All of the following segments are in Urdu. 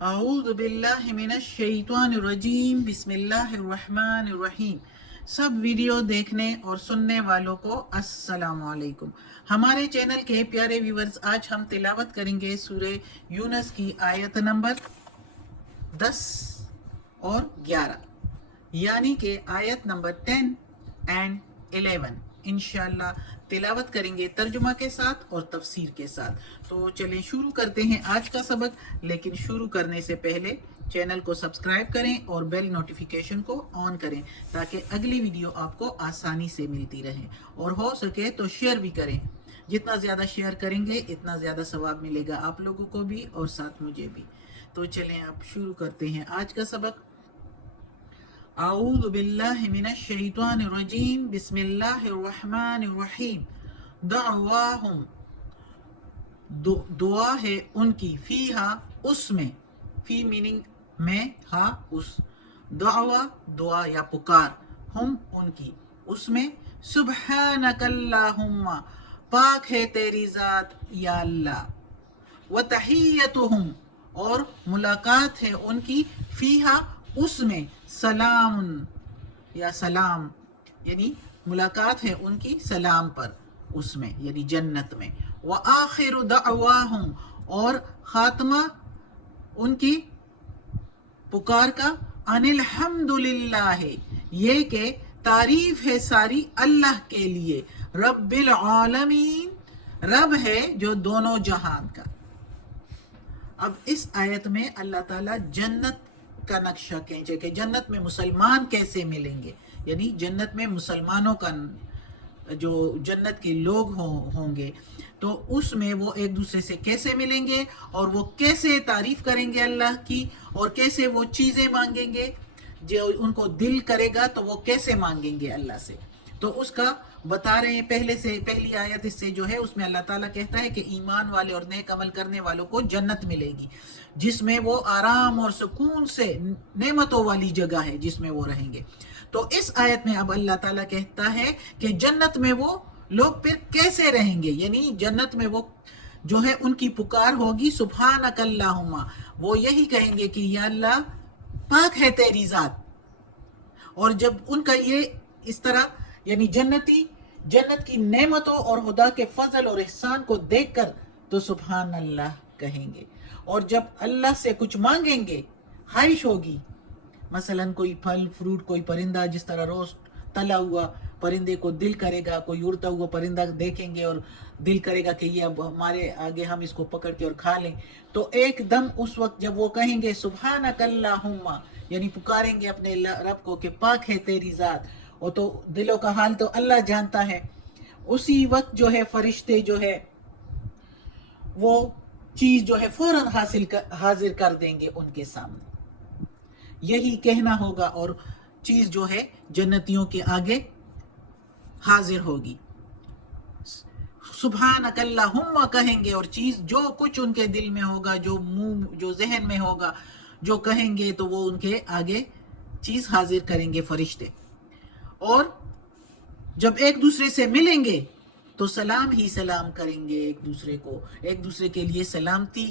اعوذ باللہ من الشیطان الرجیم بسم اللہ الرحمن الرحیم۔ سب ویڈیو دیکھنے اور سننے والوں کو السلام علیکم۔ ہمارے چینل کے پیارے ویورز، آج ہم تلاوت کریں گے سورہ یونس کی آیت نمبر 10 اور 11، یعنی کہ آیت نمبر 10 اینڈ 11 انشاءاللہ تلاوت کریں گے ترجمہ کے ساتھ اور تفسیر کے ساتھ۔ تو چلیں شروع کرتے ہیں آج کا سبق، لیکن شروع کرنے سے پہلے چینل کو سبسکرائب کریں اور بیل نوٹیفیکیشن کو آن کریں تاکہ اگلی ویڈیو آپ کو آسانی سے ملتی رہے، اور ہو سکے تو شیئر بھی کریں۔ جتنا زیادہ شیئر کریں گے اتنا زیادہ ثواب ملے گا آپ لوگوں کو بھی اور ساتھ مجھے بھی۔ تو چلیں اب شروع کرتے ہیں آج کا سبق۔ اعوذ باللہ من الشیطان الرجیم بسم اللہ الرحمن الرحیم۔ دعواہم، دعا ہے ان کی، فیہا اس میں، فی میننگ میں، ہا اس، دعوا دعا یا پکار، ہم ان کی اس میں، سبحانک اللہم پاک ہے تیری ذات یا اللہ، وتحیتہم اور ملاقات ہے ان کی، فیہا اس میں، سلام یا سلام، یعنی ملاقات ہے ان کی سلام پر اس میں، یعنی جنت میں، وآخر دعواہم اور خاتمہ ان کی پکار کا، ان الحمد للہ یہ کہ تعریف ہے ساری اللہ کے لیے، رب العالمین رب ہے جو دونوں جہان کا۔ اب اس آیت میں اللہ تعالیٰ جنت کا نقشہ کھینچے کہ جنت میں مسلمان کیسے ملیں گے، یعنی جنت میں مسلمانوں کا جو جنت کے لوگ ہوں گے تو اس میں وہ ایک دوسرے سے کیسے ملیں گے، اور وہ کیسے تعریف کریں گے اللہ کی، اور کیسے وہ چیزیں مانگیں گے جو ان کو دل کرے گا تو وہ کیسے مانگیں گے اللہ سے۔ تو اس کا بتا رہے ہیں پہلی آیت اس سے جو ہے، اس میں اللہ تعالیٰ کہتا ہے کہ ایمان والے اور نیک عمل کرنے والوں کو جنت ملے گی، جس میں وہ آرام اور سکون سے، نعمتوں والی جگہ ہے جس میں وہ رہیں گے۔ تو اس آیت میں اب اللہ تعالیٰ کہتا ہے کہ جنت میں وہ لوگ پھر کیسے رہیں گے، یعنی جنت میں وہ جو ہے ان کی پکار ہوگی سبحانک اللہم، وہ یہی کہیں گے کہ یا اللہ پاک ہے تیری ذات۔ اور جب ان کا یہ اس طرح، یعنی جنت کی نعمتوں اور خدا کے فضل اور احسان کو دیکھ کر تو سبحان اللہ کہیں گے، اور جب اللہ سے کچھ مانگیں گے، خواہش ہوگی، مثلا کوئی پھل فروٹ، کوئی پرندہ، جس طرح روز تلا ہوا پرندے کو دل کرے گا، کوئی اڑتا ہوا پرندہ دیکھیں گے اور دل کرے گا کہ یہ اب ہمارے آگے ہم اس کو پکڑ کے اور کھا لیں، تو ایک دم اس وقت جب وہ کہیں گے سبحانک اللہم، یعنی پکاریں گے اپنے رب کو کہ پاک ہے تیری ذات، اور تو دلوں کا حال تو اللہ جانتا ہے، اسی وقت جو ہے فرشتے جو ہے وہ چیز جو ہے فوراً حاضر کر دیں گے ان کے سامنے، یہی کہنا ہوگا اور چیز جو ہے جنتیوں کے آگے حاضر ہوگی، سبحانک اللہم کہیں گے، اور چیز جو کچھ ان کے دل میں ہوگا، جو ذہن میں ہوگا، جو کہیں گے تو وہ ان کے آگے چیز حاضر کریں گے فرشتے۔ اور جب ایک دوسرے سے ملیں گے تو سلام ہی سلام کریں گے ایک دوسرے کو، ایک دوسرے کے لیے سلامتی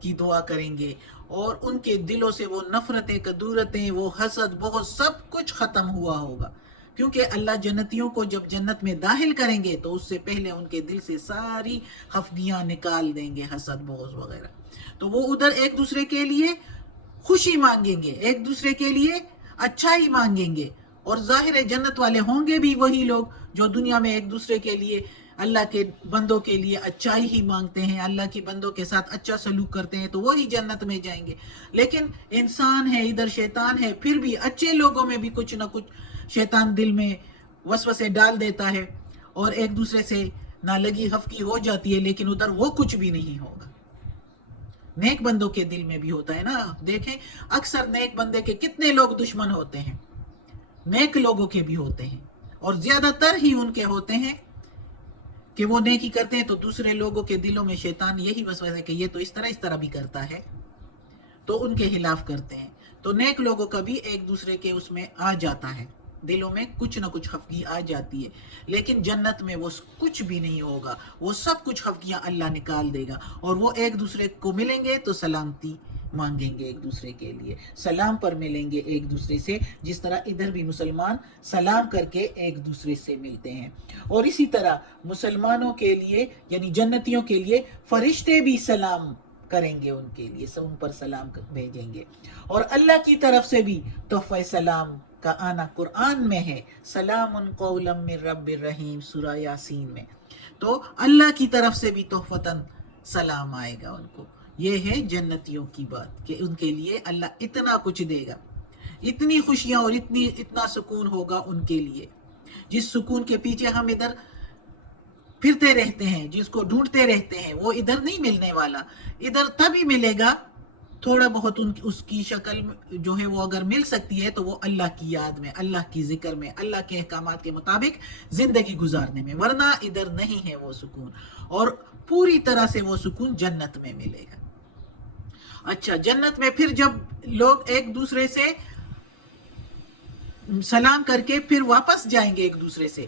کی دعا کریں گے، اور ان کے دلوں سے وہ نفرتیں، کدورتیں، وہ حسد، بغض سب کچھ ختم ہوا ہوگا، کیونکہ اللہ جنتیوں کو جب جنت میں داخل کریں گے تو اس سے پہلے ان کے دل سے ساری خفگیاں نکال دیں گے، حسد، بغض وغیرہ، تو وہ ادھر ایک دوسرے کے لیے خوشی مانگیں گے، ایک دوسرے کے لیے اچھائی مانگیں گے، اور ظاہر جنت والے ہوں گے بھی وہی لوگ جو دنیا میں ایک دوسرے کے لیے، اللہ کے بندوں کے لیے اچھائی ہی مانگتے ہیں، اللہ کی بندوں کے ساتھ اچھا سلوک کرتے ہیں، تو وہی جنت میں جائیں گے۔ لیکن انسان ہے، ادھر شیطان ہے، پھر بھی اچھے لوگوں میں بھی کچھ نہ کچھ شیطان دل میں وسوسے ڈال دیتا ہے، اور ایک دوسرے سے نالگی خفگی ہو جاتی ہے، لیکن ادھر وہ کچھ بھی نہیں ہوگا۔ نیک بندوں کے دل میں بھی ہوتا ہے نا، دیکھیں اکثر نیک بندے کے کتنے لوگ دشمن ہوتے ہیں، نیک لوگوں کے بھی ہوتے ہیں، اور زیادہ تر ہی ان کے ہوتے ہیں کہ وہ نیکی کرتے ہیں تو دوسرے لوگوں کے دلوں میں شیطان یہی وسوسہ ہے کہ یہ تو اس طرح بھی کرتا ہے، تو ان کے خلاف کرتے ہیں۔ تو نیک لوگوں کا بھی ایک دوسرے کے اس میں آ جاتا ہے، دلوں میں کچھ نہ کچھ خفگی آ جاتی ہے، لیکن جنت میں وہ کچھ بھی نہیں ہوگا، وہ سب کچھ خفگیاں اللہ نکال دے گا، اور وہ ایک دوسرے کو ملیں گے تو سلامتی مانگیں گے ایک دوسرے کے لیے، سلام پر ملیں گے ایک دوسرے سے، جس طرح ادھر بھی مسلمان سلام کر کے ایک دوسرے سے ملتے ہیں۔ اور اسی طرح مسلمانوں کے لیے یعنی جنتیوں کے لیے فرشتے بھی سلام کریں گے ان کے لیے، ان پر سلام بھیجیں گے۔ اور اللہ کی طرف سے بھی تحفہ سلام کا آنا قرآن میں ہے، سلام قولا من رب الرحیم، سورہ یاسین میں۔ تو اللہ کی طرف سے بھی تحفتاً سلام آئے گا ان کو۔ یہ ہے جنتیوں کی بات کہ ان کے لیے اللہ اتنا کچھ دے گا، اتنی خوشیاں اور اتنا سکون ہوگا ان کے لیے، جس سکون کے پیچھے ہم ادھر پھرتے رہتے ہیں، جس کو ڈھونڈتے رہتے ہیں، وہ ادھر نہیں ملنے والا۔ ادھر تبھی ملے گا تھوڑا بہت اس کی شکل جو ہے وہ اگر مل سکتی ہے تو وہ اللہ کی یاد میں، اللہ کی ذکر میں، اللہ کے احکامات کے مطابق زندگی گزارنے میں، ورنہ ادھر نہیں ہے وہ سکون۔ اور پوری طرح سے وہ سکون جنت میں ملے گا۔ اچھا، جنت میں پھر جب لوگ ایک دوسرے سے سلام کر کے پھر واپس جائیں گے ایک دوسرے سے،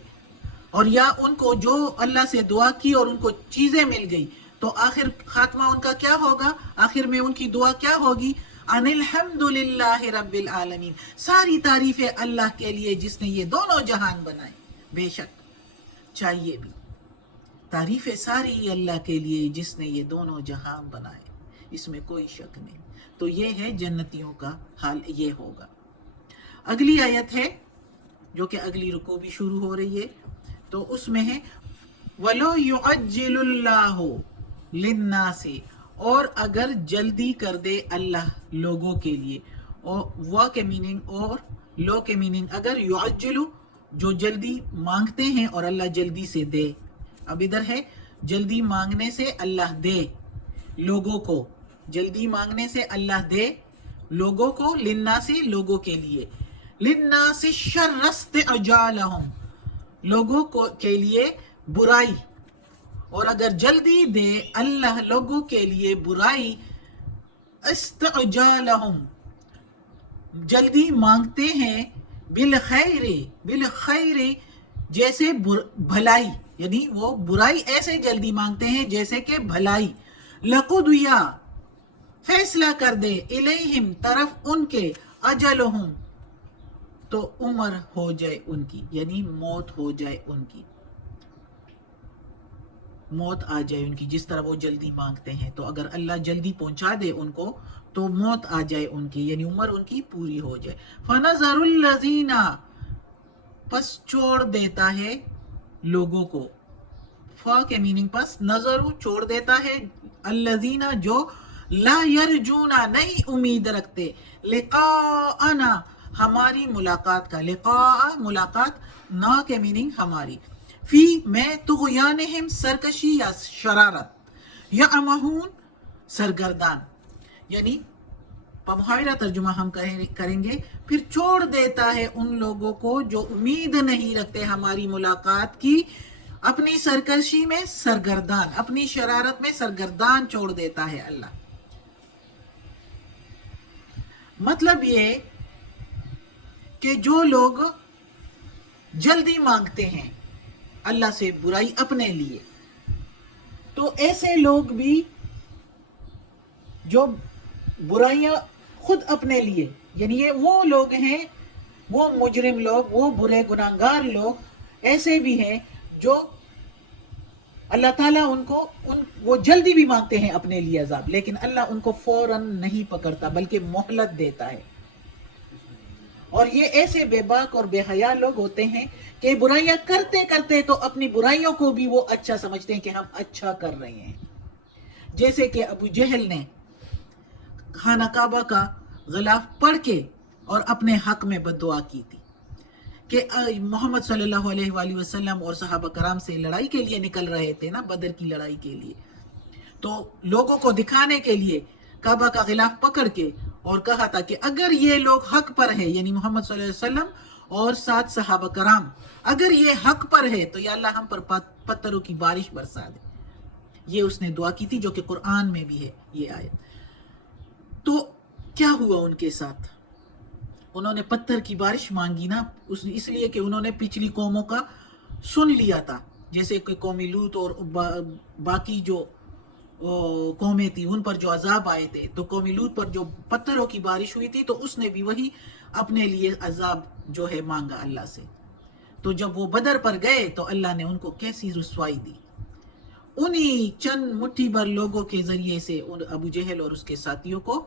اور یا ان کو جو اللہ سے دعا کی اور ان کو چیزیں مل گئی، تو آخر خاتمہ ان کا کیا ہوگا؟ آخر میں ان کی دعا کیا ہوگی؟ ان الحمد للہ رب العالمین، ساری تعریفیں اللہ کے لیے جس نے یہ دونوں جہان بنائے۔ بے شک چاہیے بھی، تعریفیں ساری اللہ کے لیے جس نے یہ دونوں جہان بنائے، اس میں کوئی شک نہیں۔ تو یہ ہے جنتیوں کا حال، یہ ہوگا۔ اگلی آیت ہے جو کہ اگلی رکوع بھی شروع ہو رہی ہے، تو اس میں ہے وَلَوْ يُعَجِّلُ اللَّهُ لِلنَّاسِ، اور اگر جلدی کر دے اللہ لوگوں کے لیے، اور وا کے میننگ اور لو کے میننگ، اگر یعجلو جو جلدی مانگتے ہیں اور اللہ جلدی سے دے، اب ادھر ہے جلدی مانگنے سے اللہ دے لوگوں کو، جلدی مانگنے سے اللہ دے لوگوں کو، للناسی لوگوں کے لیے، للناس الشر استعجالہم لوگوں کو کے لیے برائی، اور اگر جلدی دے اللہ لوگوں کے لیے برائی، استعجالہم جلدی مانگتے ہیں، بالخیر بالخیر جیسے بھلائی، یعنی وہ برائی ایسے جلدی مانگتے ہیں جیسے کہ بھلائی، لقضیا فیصلہ کر دے، الیہم طرف ان کے، اجلہم تو عمر ہو جائے ان کی، یعنی موت ہو جائے ان کی، موت آ جائے ان کی، جس طرح وہ جلدی مانگتے ہیں۔ تو اگر اللہ جلدی پہنچا دے ان کو تو موت آ جائے ان کی، یعنی عمر ان کی پوری ہو جائے۔ فَنَظَرُ الَّذِينَ پس چھوڑ دیتا ہے لوگوں کو، فا کے میننگ پس نظرو چھوڑ دیتا ہے، الذین جو لا یرجونا نہیں امید رکھتے، لقاءنا ہماری ملاقات کا، لقاء ملاقات، نا کے میننگ ہماری، فی میں طغیانہم سرکشی یا شرارت، یعمہون سرگردان، یعنی محاورہ ترجمہ ہم کریں گے، پھر چھوڑ دیتا ہے ان لوگوں کو جو امید نہیں رکھتے ہماری ملاقات کی، اپنی سرکشی میں سرگردان، اپنی شرارت میں سرگردان چھوڑ دیتا ہے اللہ۔ مطلب یہ کہ جو لوگ جلدی مانگتے ہیں اللہ سے برائی اپنے لیے، تو ایسے لوگ بھی جو برائیاں خود اپنے لیے، یعنی یہ وہ لوگ ہیں، وہ مجرم لوگ، وہ برے گناہگار لوگ ایسے بھی ہیں جو اللہ تعالیٰ ان کو وہ جلدی بھی مانگتے ہیں اپنے لیے عذاب، لیکن اللہ ان کو فوراً نہیں پکڑتا بلکہ مہلت دیتا ہے۔ اور یہ ایسے بے باک اور بے حیا لوگ ہوتے ہیں کہ برائیاں کرتے کرتے تو اپنی برائیوں کو بھی وہ اچھا سمجھتے ہیں کہ ہم اچھا کر رہے ہیں، جیسے کہ ابو جہل نے خانہ کعبہ کا غلاف پڑھ کے اور اپنے حق میں بد دعا کی تھی کہ محمد صلی اللہ علیہ وآلہ وسلم اور صحابہ کرام سے لڑائی کے لیے نکل رہے تھے نا، بدر کی لڑائی کے لیے، تو لوگوں کو دکھانے کے لیے کعبہ کا غلاف پکڑ کے اور کہا تھا کہ اگر یہ لوگ حق پر ہے، یعنی محمد صلی اللہ علیہ وسلم اور ساتھ صحابہ کرام، اگر یہ حق پر ہے تو یا اللہ ہم پر پتھروں کی بارش برسا دے۔ یہ اس نے دعا کی تھی جو کہ قرآن میں بھی ہے یہ آیت۔ تو کیا ہوا ان کے ساتھ؟ انہوں نے پتھر کی بارش مانگی نا، اس لیے کہ انہوں نے پچھلی قوموں کا سن لیا تھا، جیسے کہ قوم لوط اور باقی جو قومیں تھی ان پر جو عذاب آئے تھے، تو قوم لوط پر جو پتھروں کی بارش ہوئی تھی تو اس نے بھی وہی اپنے لیے عذاب جو ہے مانگا اللہ سے. تو جب وہ بدر پر گئے تو اللہ نے ان کو کیسی رسوائی دی. انہی چند مٹھی بھر لوگوں کے ذریعے سے ابو جہل اور اس کے ساتھیوں کو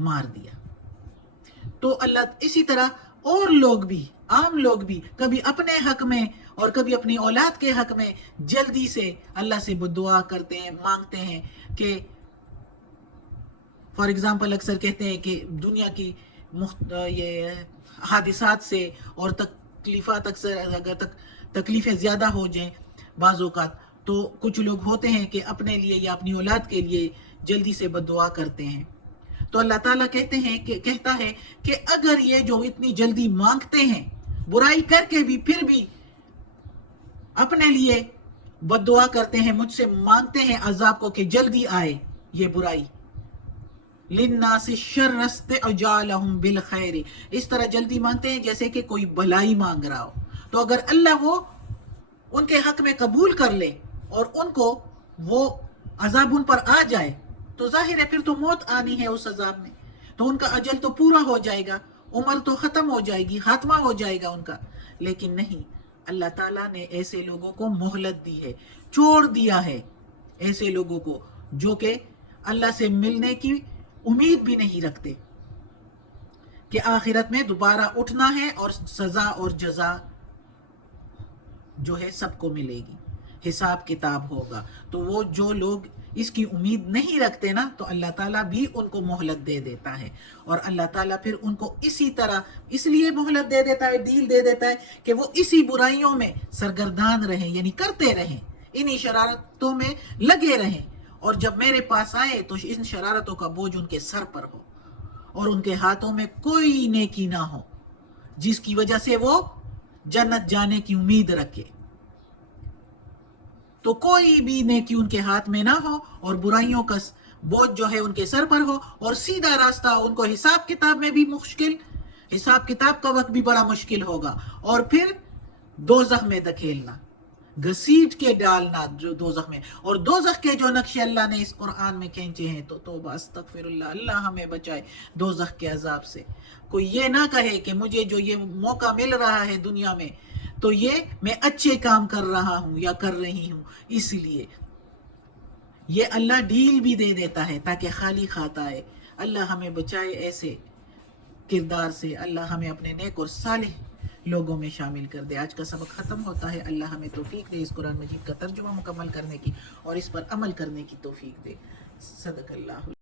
مار دیا. تو اللہ اسی طرح اور لوگ بھی، عام لوگ بھی کبھی اپنے حق میں اور کبھی اپنی اولاد کے حق میں جلدی سے اللہ سے دعا کرتے ہیں، مانگتے ہیں کہ فار ایگزامپل اکثر کہتے ہیں کہ دنیا کی یہ حادثات سے اور تکلیفات، اکثر اگر تکلیفیں زیادہ ہو جائیں بعض اوقات، تو کچھ لوگ ہوتے ہیں کہ اپنے لیے یا اپنی اولاد کے لیے جلدی سے دعا کرتے ہیں. تو اللہ تعالیٰ کہتا ہے کہ اگر یہ جو اتنی جلدی مانگتے ہیں برائی کر کے بھی، پھر بھی اپنے لیے بد دعا کرتے ہیں، مجھ سے مانگتے ہیں عذاب کو کہ جلدی آئے یہ برائی. لِلنَّاسِ الشَّرَّ اسْتِعْجَالَهُمْ بِالْخَيْرِ، اس طرح جلدی مانگتے ہیں جیسے کہ کوئی بھلائی مانگ رہا ہو. تو اگر اللہ وہ ان کے حق میں قبول کر لے اور ان کو وہ عذاب ان پر آ جائے تو ظاہر ہے پھر تو موت آنی ہے اس عذاب میں، تو ان کا اجل تو پورا ہو جائے گا، عمر تو ختم ہو جائے گی، خاتمہ ہو جائے گا ان کا. لیکن نہیں، اللہ تعالیٰ نے ایسے لوگوں کو مہلت دی ہے، چھوڑ دیا ہے ایسے لوگوں کو جو کہ اللہ سے ملنے کی امید بھی نہیں رکھتے کہ آخرت میں دوبارہ اٹھنا ہے اور سزا اور جزا جو ہے سب کو ملے گی، حساب کتاب ہوگا. تو وہ جو لوگ اس کی امید نہیں رکھتے نا، تو اللہ تعالیٰ بھی ان کو مہلت دے دیتا ہے، اور اللہ تعالیٰ پھر ان کو اسی طرح اس لیے مہلت دے دیتا ہے، ڈیل دے دیتا ہے کہ وہ اسی برائیوں میں سرگردان رہیں، یعنی کرتے رہیں، انہی شرارتوں میں لگے رہیں، اور جب میرے پاس آئے تو ان شرارتوں کا بوجھ ان کے سر پر ہو اور ان کے ہاتھوں میں کوئی نیکی نہ ہو جس کی وجہ سے وہ جنت جانے کی امید رکھے. تو کوئی بھی نیکی ان کے ہاتھ میں نہ ہو اور برائیوں کا بوجھ جو ہے ان کے سر پر ہو، اور سیدھا راستہ ان کو حساب کتاب میں بھی مشکل، حساب کتاب کا وقت بھی بڑا مشکل ہوگا، اور پھر دوزخ میں دھکیلنا، گھسیٹ کے ڈالنا جو دوزخ میں. اور دوزخ کے جو نقشے اللہ نے اس قرآن میں کھینچے ہیں، تو توبہ استغفر اللہ، اللہ ہمیں بچائے دوزخ کے عذاب سے. کوئی یہ نہ کہے کہ مجھے جو یہ موقع مل رہا ہے دنیا میں تو یہ میں اچھے کام کر رہا ہوں یا کر رہی ہوں، اس لیے یہ اللہ ڈیل بھی دے دیتا ہے تاکہ خالی خاطہ آئے. اللہ ہمیں بچائے ایسے کردار سے، اللہ ہمیں اپنے نیک اور صالح لوگوں میں شامل کر دے. آج کا سبق ختم ہوتا ہے. اللہ ہمیں توفیق دے اس قرآن مجید کا ترجمہ مکمل کرنے کی اور اس پر عمل کرنے کی توفیق دے. صدق اللہ.